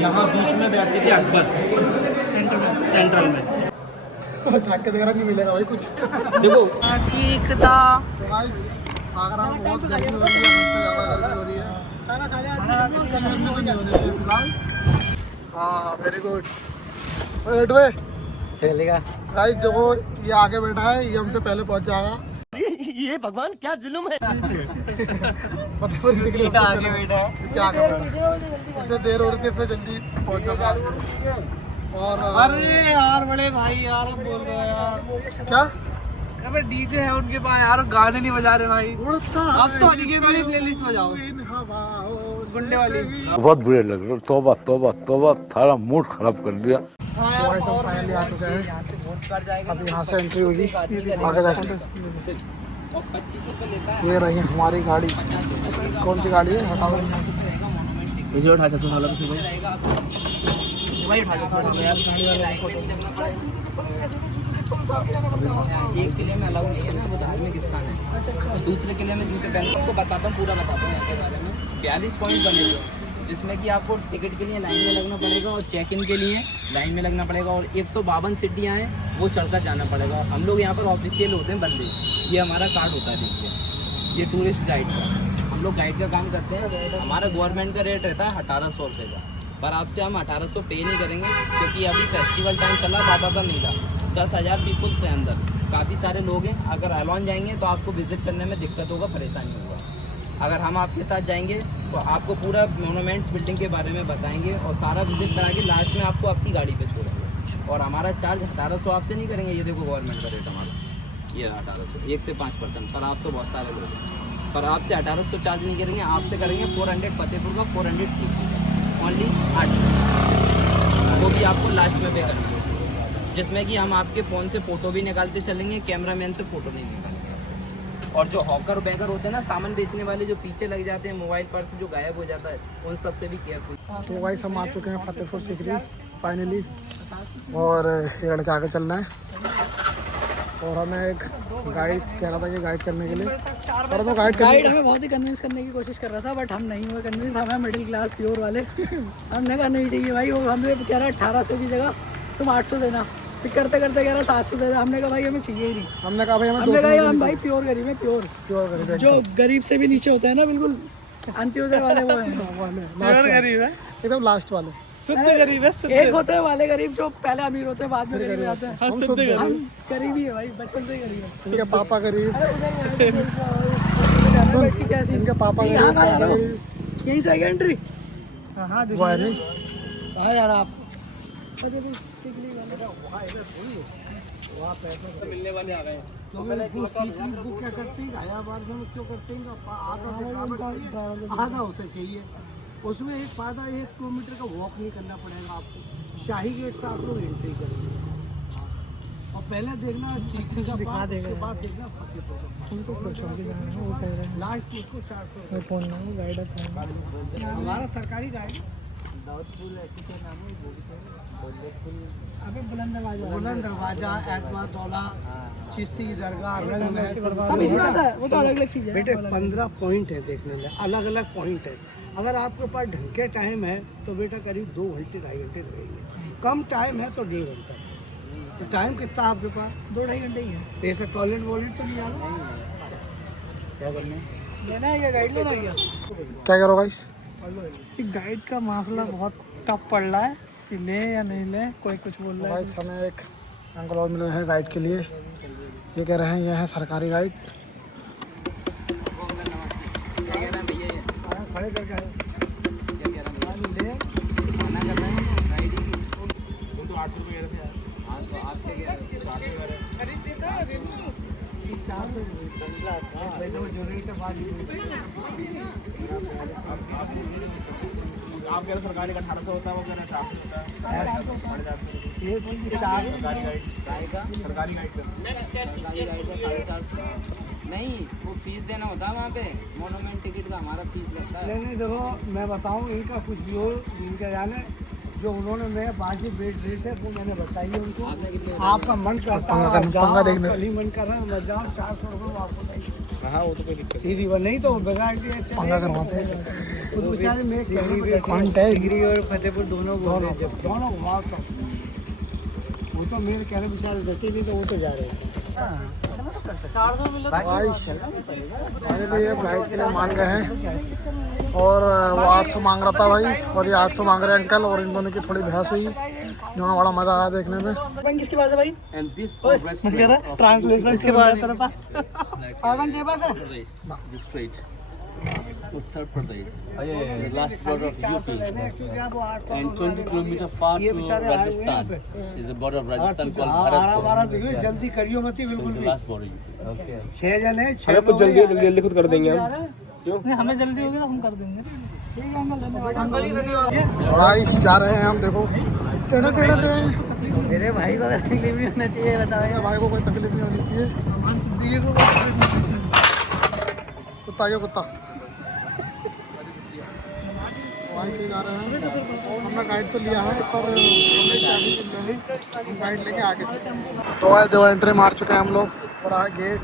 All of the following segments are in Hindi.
यहाँ बीच में बैठती थी अकबर, सेंट्रल में। झाँक के वगैरह नहीं मिलेगा भाई कुछ। देखो तो गाइस आगरा में बहुत गर्मी हो रही है, मुझसे ज़्यादा गर्मी हो रही है। खाना खाने गर्मी तो नहीं होनी चाहिए फिलहाल। हाँ वेरी गुड। वेटवे चलेगा गाइस, जो ये आगे बैठा है ये हमसे पहले पहुंच जाएगा। ये भगवान क्या जुल्म है। फतेहपुर से आगे बैठा है, क्या आगे बैठा है, इससे देर हो रही थी, इससे जल्दी पहुंच जाता आगे। और अरे यार बड़े भाई यार, अब बोल रहे हो यार क्या अबे डीजे है उनके पास यार, गाने नहीं बजा रहे भाई। उड़ता अब तो अनिकेत वाली प्लेलिस्ट बजाओ, इन हवाओं से गुंडे वाली। बहुत बुरे लग रहे हो। तौबा तौबा तौबा, सारा मूड खराब कर दिया। तो भाई सब फाइनली आ चुके हैं। अब यहाँ से एंट्री होगी आगे जाके। ये रही हमारी गाड़ी। कौन सी गाड़ी है हटाओ। एक किले में अलाउ नहीं है ना, वो धार्मिक स्थान है। तो दूसरे किले में जूते पहन को बताता हूँ, पूरा बताता हूँ यहाँ के बारे में। 42 पॉइंट बने हुए, जिसमें कि आपको टिकट के लिए लाइन में लगना पड़ेगा और चेक इन के लिए लाइन में लगना पड़ेगा, और 152 सीढ़ियाँ हैं वो चढ़कर जाना पड़ेगा। हम लोग यहाँ पर ऑफिशियल होते हैं बंदे, ये हमारा कार्ड होता है, देखिए ये टूरिस्ट गाइड का। हम लोग गाइड का काम करते हैं। हमारा गवर्नमेंट का रेट रहता है 1800 रुपये का, पर आपसे हम 1800 पे नहीं करेंगे, क्योंकि अभी फेस्टिवल टाइम चला, बाबा का मेला, 10,000 पीपल से अंदर काफ़ी सारे लोग हैं। अगर एलॉन जाएंगे तो आपको विजिट करने में दिक्कत होगा, परेशानी होगा। अगर हम आपके साथ जाएंगे तो आपको पूरा मोनूमेंट्स बिल्डिंग के बारे में बताएंगे और सारा विजिट करा के लास्ट में आपको आपकी गाड़ी पे छोड़ेंगे। और हमारा चार्ज 1800 आपसे नहीं करेंगे, ये देखो गवर्नमेंट का रेट हमारा ये 1800, 1 से 5%। पर आप तो बहुत सारे लोग हैं, पर आपसे 1800 चार्ज नहीं करेंगे, आपसे करेंगे 400 फतेहपुर का, 400 सीट ओनली 8, वो भी आपको लास्ट में पे करना है, जिसमें कि हम आपके फ़ोन से फ़ोटो भी निकालते चलेंगे, कैमरामैन से फ़ोटो नहीं निकालेंगे। और जो हॉकर बैगर होते हैं ना, सामान बेचने वाले जो पीछे लग जाते हैं, मोबाइल पर्स जो गायब हो जाता है, उन सब से भी केयरफुल। तो गाइस हम आ चुके हैं फतेहपुर सीकरी फाइनली, और ये लड़का आगे चल रहा है। और हमें एक गाइड कह रहा था कि गाइड करने के लिए, और हमें गाइड हमें बहुत ही कन्विंस करने की कोशिश कर रहा था, बट हम नहीं हुए कन्विंस। हमें मिडिल क्लास प्योर वाले हमने कहा नहीं चाहिए भाई, वो हमें कह रहा है 1800 की जगह तुम 800 देना, फिर करते करते कह रहा 700 देना। हमने कहा भाई हमें चाहिए ही नहीं। हमने कहा भाई हमने कहा हम भाई प्योर गरीब है, प्योर गरीब जो गरीब से भी नीचे होता है ना, बिल्कुल अंत्योदय वाले वो हैं। गरीब है एकदम लास्ट वाले, शुद्ध गरीब है। एक होते हैं वाले गरीब जो पहले अमीर होते हैं बाद में गरीब आते हैं। हम गरीब ही है भाई, बचपन से ही गरीब है। इनके पापा गरीब, इनके पापा यहीं से आएगा एंट्री। वो है नहीं कहाँ जा रहा आप? मिलने वाले आ गए। बुक क्या करते हैं, क्यों करते हैं, आधा उसे चाहिए। उसमें एक फायदा 1 किलोमीटर का वॉक नहीं करना पड़ेगा आपको, शाही गेट से आप लोग एंट्री करेंगे। और पहले देखना सीखने का दिखा देगा, उसके बाद देखना फतेहपुर का लास्ट उसको 400 हमारा सरकारी गाइड अबे बुलंद दरवाजा, एतमादौला, चिश्ती की दरगाह, रंग महल, सब इसमें आता है। वो तो अलग अलग चीज़ है बेटे 15 पॉइंट है देखने में, अलग अलग पॉइंट है। अगर आपके पास ढंग के टाइम है तो बेटा करीब 2 घंटे 2.5 घंटे लगेंगे। कम टाइम है तो 1.5 घंटा। तो टाइम कितना आपके पास? 2-2.5 घंटे ही है। ऐसे टॉयलेट वॉलेट तो नहीं जाना, क्या करना है? लेना है क्या गाइड लेना है क्या? क्या करो गाइस? गाइड का मसला बहुत टफ पड़ रहा है कि ले या नहीं ले, कोई कुछ बोल रहा है। गाइस हमें एक अंकल और मिले हैं गाइड के लिए, ये कह रहे हैं ये है सरकारी गाइड। खड़े करके आए आप कह रहे सरकारी का 1800 होता है, वो कह रहे 400 होता है। सरकारी गाइड नहीं, वो फीस देना होता है वहाँ पे, मोनूमेंट टिकट का हमारा फीस लगता है। नहीं देखो मैं बताऊँ, इनका कुछ भी हो, इनका जाने जो उन्होंने मेरे बाकी बेट रेट है वो मैंने बताई है उनको। आपका मन करता है, मन कर रहा है, मैं जाऊँ 400 रुपये आपको हाँ वो तो कोई दिक्कत सीधी बात नहीं तो पंगा करवाते हैं डिग्री और फतेहपुर दोनों दोनों वो तो मेरे कहने बेचारे रहते नहीं तो वो तो जा रहे हैं। हमारे लिए गाइड के लिए मान गए हैं और वो 800 मांग रहा था भाई और ये 800 मांग रहे हैं अंकल और इन दोनों की थोड़ी बहस हुई दोनों बड़ा मजा आया देखने में। बैंक किसके पास है भाई? एंड दिस ट्रांसलेशन इसके बाद तेरे पास और बैंक तेरे पास है? Straight Uttar Pradesh the last border of UP and 20 kilometer far to Rajasthan is the border of Rajasthan called Bharatpur. जल्दी करियो मत So it's बिल्कुल the भी। last border UP. 6 जने 6 तो जल्दी जल्दी जल्दी खुद कर देंगे हम। नहीं हमें जल्दी होगी तो हम कर देंगे। ठीक है अंकल धन्यवाद। भाई जा रहे हैं हम देखो टेढ़े टेढ़े टेढ़े। मेरे भाई को तकलीफ नहीं होना चाहिए बताओ। मेरे भाई को कोई तकलीफ नहीं होनी चाहिए। कुत्ता ये कुत्ता वहीं से जा रहे हैं। हमने गाइड तो लिया है पर हमें क्या भी मिल रही हम गाइड लेके आगे से तो आए दो एंट्री मार चुके हैं हम लोग और आगे गेट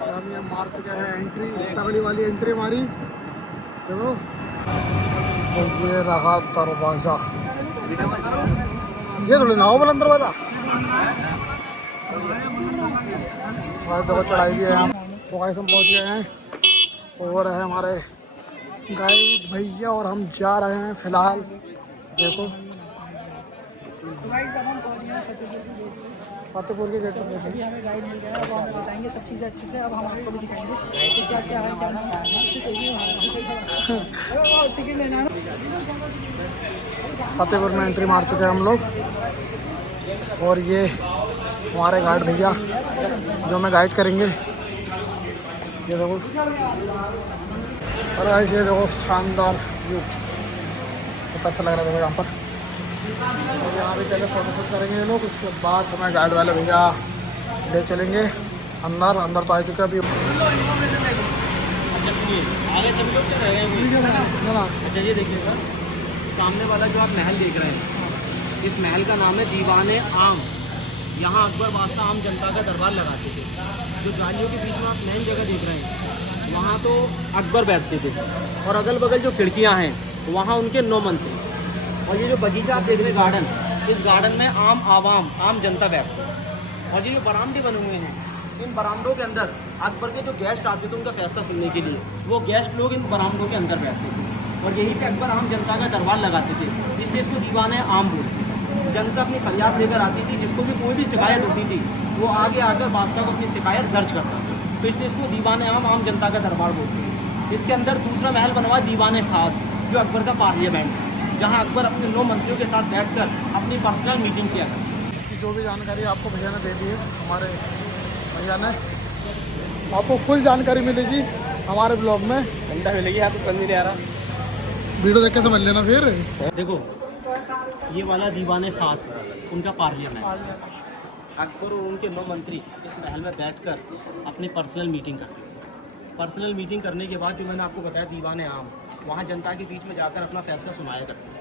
और हम ये मार चुके हैं एंट्री तगड़ी वाली एंट्री मारी देखो और ये रहा दरवाज़ा। ये थोड़ी ना हो बुलंद दरवाज़ा देखो चढ़ाई भी है हम तो गाइस हम पहुँच गए हैं और है हमारे गाइड भैया और हम जा रहे हैं फिलहाल देखो गाइस अब हम पहुंच गए हैं फतेहपुर के गेट। फतेहपुर के गेट पर अभी हमें गाइड मिल गया है, अब हमें बताएंगे सब चीज़ें अच्छे से। अब हम आपको भी दिखाएंगे कि क्या क्या है क्या नहीं है। टिकट लेना है ना। फतेहपुर में एंट्री मार चुके हैं हम लोग और ये हमारे गाइड भैया जो हमें गाइड करेंगे ये देखो और ऐसे देखो शानदार व्यू बहुत अच्छा लग रहा है देखो यहाँ पर और यहाँ भी पहले फोटोशूट करेंगे ये लोग उसके बाद हमें गाइड वाले भैया ले चलेंगे अंदर अंदर तो आ चुके हैं अभी आगे सभी लोग क्या रह गए हैं? ना अच्छा ये देखिएगा सामने वाला जो आप महल देख रहे हैं इस महल का नाम है दीवाने आम। यहाँ अकबर बादशाह आम जनता का दरबार लगाते थे। जो जालियों के बीच में आप मेन जगह देख रहे हैं वहाँ तो अकबर बैठते थे और अगल बगल जो खिड़कियाँ हैं वहाँ उनके 9 मंत्री। और ये जो बगीचा आप देख रहे हैं गार्डन इस गार्डन में आम जनता बैठती है। और ये जो बरामदे बने हुए हैं इन बरामदों के अंदर अकबर के जो गेस्ट आते थे उनका फैसला सुनने के लिए वो गेस्ट लोग इन बरामदों के अंदर बैठते थे और यहीं पे अकबर आम जनता का दरबार लगाते थे। इसलिए इसको दीवाने आम बोलते हैं। जनता अपनी फरियाद लेकर आती थी जिसको भी कोई भी शिकायत होती थी वो आगे आकर बादशाह को अपनी शिकायत दर्ज करता था। तो इसलिए इसको दीवाने आम जनता का दरबार बोलते हैं। इसके अंदर दूसरा महल बना हुआ दीवाने खास जो अकबर का पार्लियामेंट जहाँ अकबर अपने 9 मंत्रियों के साथ बैठकर अपनी पर्सनल मीटिंग किया करता। इसकी जो भी जानकारी आपको भैया ने दे दी है हमारे भैया ने आपको फुल जानकारी मिलेगी हमारे ब्लॉग में घंटा मिलेगी यहाँ तो समझ नहीं आ रहा। वीडियो देख के समझ लेना फिर देखो ये वाला दीवाने खास है उनका पार्लियामेंट। अकबर और उनके 9 मंत्री इस महल में बैठकर अपनी पर्सनल मीटिंग करते थे। पर्सनल मीटिंग करने के बाद जो मैंने आपको बताया दीवाने आम वहाँ जनता के बीच में जाकर अपना फैसला सुनाया करते हैं।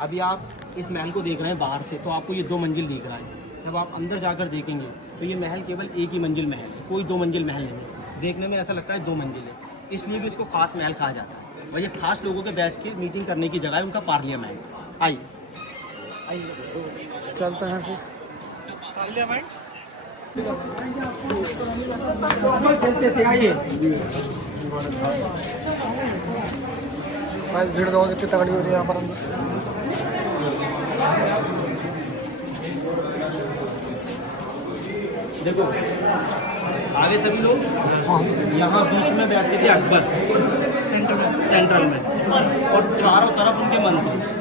अभी आप इस महल को देख रहे हैं बाहर से तो आपको ये 2 मंजिल दिख रहा है। जब आप अंदर जाकर देखेंगे तो ये महल केवल एक ही मंजिल महल है, कोई 2 मंजिल महल नहीं है। देखने में ऐसा लगता है 2 मंजिल है, इसलिए भी इसको खास महल कहा जाता है। और ये खास लोगों के बैठ के मीटिंग करने की जगह है उनका पार्लियामेंट। आइए चलते हैं फिर भाई भीड़ देखो कितनी तगड़ी हो रही है यहाँ पर अंदर। देखो आगे सभी लोग यहाँ बीच में बैठते थे अकबर सेंट्रल में और चारों तरफ उनके मंत्री।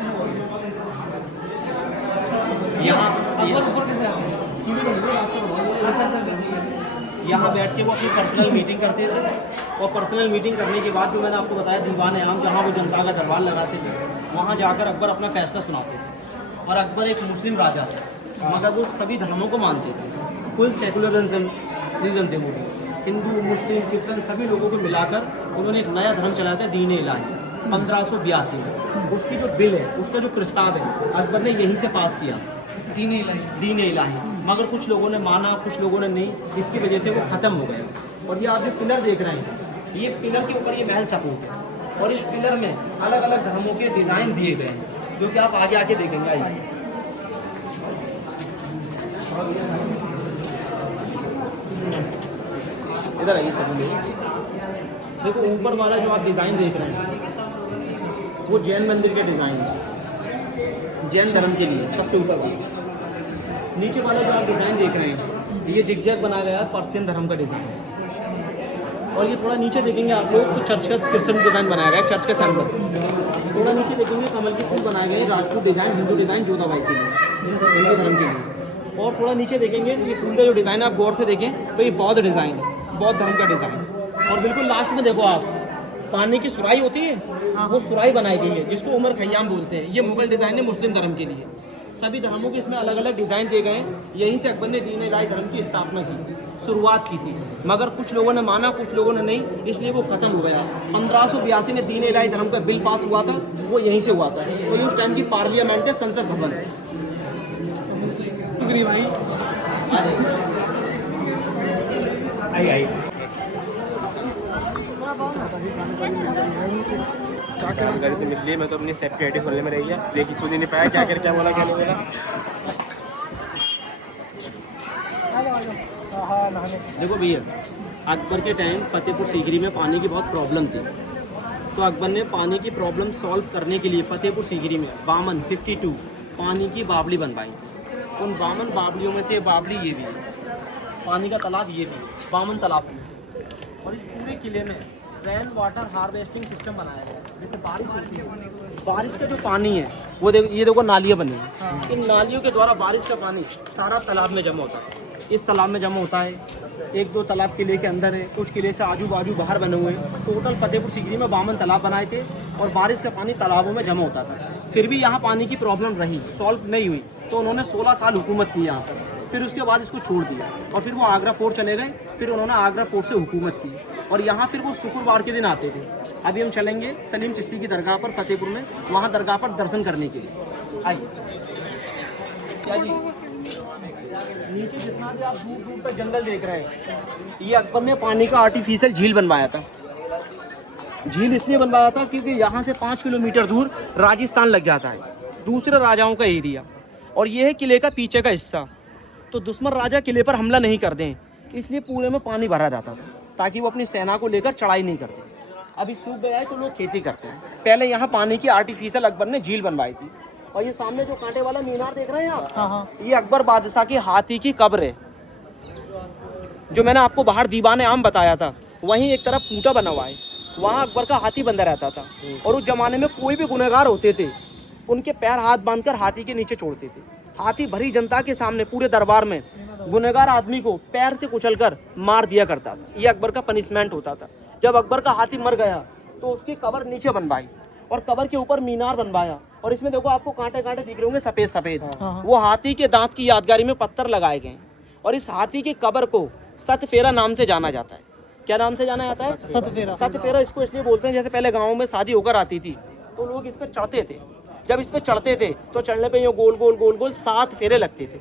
यहाँ बैठ के वो अपनी पर्सनल मीटिंग करते थे और पर्सनल मीटिंग करने के बाद जो मैंने आपको बताया दीवाने आम जहाँ वो जनता का दरबार लगाते थे वहाँ जाकर अकबर अपना फैसला सुनाते थे। और अकबर एक मुस्लिम राजा था मगर वो सभी धर्मों को मानते थे। फुल सेकुलरिज्म रीजन थे वो हिंदू मुस्लिम क्रिश्चन सभी लोगों को मिलाकर उन्होंने एक नया धर्म चलाया था दीन इलाही 1582 में। उसकी जो बिल है उसका जो प्रस्ताव है अकबर ने यहीं से पास किया दीन इलाही। मगर कुछ लोगों ने माना कुछ लोगों ने नहीं, इसकी वजह से वो ख़त्म हो गया। और ये आप जो पिलर देख रहे हैं, ये पिलर के ऊपर ये महल सपोर्ट है और इस पिलर में अलग अलग धर्मों के डिज़ाइन दिए गए हैं, जो कि आप आगे आके देखेंगे। आइए इधर आइए सब लोग। देखो ऊपर वाला जो आप डिज़ाइन देख रहे हैं वो जैन मंदिर के डिज़ाइन है, जैन धर्म के लिए सबसे ऊपर वाला। नीचे वाला जो आप डिज़ाइन देख रहे हैं ये जिगजैग बनाया गया है पर्शियन धर्म का डिज़ाइन। और ये थोड़ा नीचे देखेंगे आप लोग तो चर्च का क्रिश्चियन डिज़ाइन बनाया गया है, चर्च का सैंपल। थोड़ा नीचे देखेंगे कमल के फूल बनाए गए हैं, राजपूत डिज़ाइन, हिंदू डिज़ाइन, जोधाबाई के लिए, हिंदू धर्म के लिए। और थोड़ा नीचे देखेंगे ये फूल का जो डिज़ाइन है आप गौर से देखें तो ये बौद्ध डिज़ाइन है, बौद्ध धर्म का डिज़ाइन। और बिल्कुल लास्ट में देखो आप पानी की सुराही होती है, वो सुराही बनाई गई है जिसको उमर खयाम बोलते हैं। ये मुगल डिज़ाइन है मुस्लिम धर्म के लिए। सभी धर्मों के इसमें अलग अलग डिज़ाइन दिए गए हैं। यहीं से अकबर ने दीन इलाही धर्म की स्थापना की थी, शुरुआत की थी। मगर कुछ लोगों ने माना, कुछ लोगों ने नहीं, इसलिए वो ख़त्म हो गया। 1582 में दीन इलाही धर्म का बिल पास हुआ था, वो यहीं से हुआ था। तो ये उस टाइम की पार्लियामेंट है, संसद भवन। भाई आई जानकारी तो निकली, मैं तो अपनी स्टेप की आईडी खोलने में रह गया, देखिए सोच नहीं पाया क्या कर क्या बोला क्या नहीं बोला। देखो भैया, अकबर के टाइम फतेहपुर सीकरी में पानी की बहुत प्रॉब्लम थी, तो अकबर ने पानी की प्रॉब्लम सॉल्व करने के लिए फतेहपुर सीकरी में बामन 52 पानी की बावली बनवाई। उन बामन बावलियों में से बावली ये भी, पानी का तालाब ये भी, बामन तालाब में। और इस पूरे किले में रेन वाटर हार्वेस्टिंग सिस्टम बनाया गया है। जैसे बारिश होती है, बारिश का जो पानी है वो देखो, ये देखो नालियाँ बनी हैं, इन नालियों के द्वारा बारिश का पानी सारा तालाब में जमा होता है। इस तालाब में जमा होता है। 1-2 तालाब किले के अंदर है, कुछ किले से आजू बाजू बाहर बने हुए हैं। टोटल फतेहपुर सीकरी में 52 तालाब बनाए थे और बारिश का पानी तालाबों में जमा होता था। फिर भी यहाँ पानी की प्रॉब्लम रही, सॉल्व नहीं हुई, तो उन्होंने 16 साल हुकूमत की यहाँ पर। फिर उसके बाद इसको छोड़ दिया और फिर वो आगरा फोर्ट चले गए। फिर उन्होंने आगरा फोर्ट से हुकूमत की और यहाँ फिर वो शुक्रवार के दिन आते थे। अभी हम चलेंगे सलीम चिश्ती की दरगाह पर फतेहपुर में, वहाँ दरगाह पर दर्शन करने के लिए। आइए। क्या जी, नीचे जितना भी आप दूर दूर तक जंगल देख रहे हैं, ये अकबर ने पानी का आर्टिफिशियल झील बनवाया था। झील इसलिए बनवाया था क्योंकि यहाँ से 5 किलोमीटर दूर राजस्थान लग जाता है, दूसरे राजाओं का एरिया, और ये है किले का पीछे का हिस्सा। तो दुश्मन राजा किले पर हमला नहीं कर दें, इसलिए पूरे में पानी भरा जाता था ताकि वो अपनी सेना को लेकर चढ़ाई नहीं करते। अभी सूख गया है तो लोग खेती करते हैं। पहले यहाँ पानी की आर्टिफिशियल अकबर ने झील बनवाई थी। और ये सामने जो कांटे वाला मीनार देख रहे हैं आप, ये अकबर बादशाह की हाथी की कब्र है। जो मैंने आपको बाहर दीवाने आम बताया था, वहीं एक तरफ खूंटा बना हुआ है, वहाँ अकबर का हाथी बंधा रहता था। और उस जमाने में कोई भी गुनहगार होते थे, उनके पैर हाथ बांधकर हाथी के नीचे छोड़ते थे। हाथी भरी जनता के सामने पूरे दरबार में गुनहगार आदमी को पैर से कुचलकर मार दिया करता था। ये अकबर का पनिशमेंट होता था। जब अकबर का हाथी मर गया तो उसकी कब्र नीचे बनवाई और कब्र के ऊपर मीनार बनवाया। और इसमें देखो आपको कांटे कांटे दिख रहे होंगे सफेद सफेद, वो हाथी के दांत की यादगारी में पत्थर लगाए गए। और इस हाथी की कब्र को सतफेरा नाम से जाना जाता है। क्या नाम से जाना जाता है? सतफेरा। सतफेरा इसको इसलिए बोलते हैं, जैसे पहले गाँव में शादी होकर आती थी तो लोग इस पर चढ़ते थे। जब इस पे चढ़ते थे तो चढ़ने पे ये गोल गोल गोल गोल 7 फेरे लगते थे,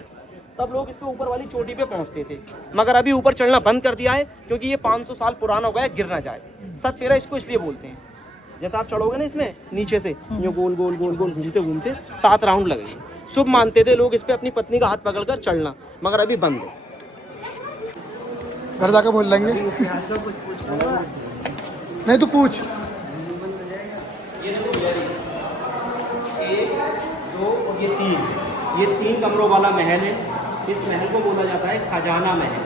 तब लोग इस पे ऊपर वाली चोटी पे पहुंचते थे। मगर अभी ऊपर चढ़ना बंद कर दिया है क्योंकि ये 500 साल पुराना हो गया, गिर ना जाए। 7 फेरा इसको इसलिए बोलते हैं। जैसे आप चढ़ोगे ना इसमें नीचे से, ये गोल गोल गोल गोल घूमते घूमते 7 राउंड लगेंगे। शुभ मानते थे लोग इस पे अपनी पत्नी का हाथ पकड़कर चढ़ना, मगर अभी बंद है। घर जाके बोल लेंगे। नहीं तो पूछ। एक, 2 और ये 3, ये 3 कमरों वाला महल है। इस महल को बोला जाता है खजाना महल।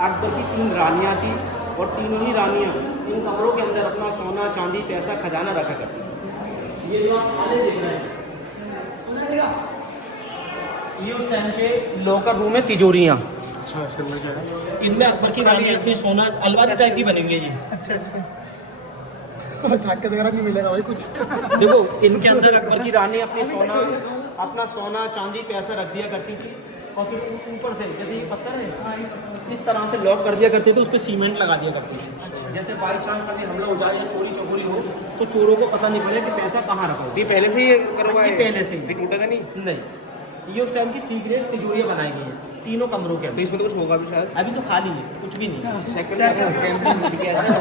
अकबर की 3 रानियाँ थी और तीनों ही रानियाँ इन कमरों के अंदर अपना सोना चांदी पैसा खजाना रखा करती। ये जो आप थाले देख रहे हैं, ये उस टाइम के लॉकर रूम में तिजोरियाँ। इनमें अकबर की रानी अपनी सोना अलमारी टाइप की बनेंगे ये। अच्छा जाके वगैरह नहीं मिलेगा भाई कुछ। देखो इनके अंदर अकबर की रानी अपना सोना चांदी पैसा रख दिया करती थी और फिर ऊपर से जैसे ये पत्थर है इस तरह से लॉक कर दिया करते थे, उस पर सीमेंट लगा दिया करती थी। जैसे बाई चांस कभी हमला हो जाए या चोरी चकोरी हो तो चोरों को पता नहीं पड़े कि पैसा कहाँ रखा हो। ये पहले से ही करवाया है? पहले से ही टूटेगा नहीं? नहीं। ये उस टाइम की सीक्रेट तिजोरियाँ बनाई गई हैं तीनों कमरों के तो इसमें तो कुछ होगा भी शायद। अभी तो खाली है, कुछ भी नहीं है। सेकंड स्कैन मिल गया है।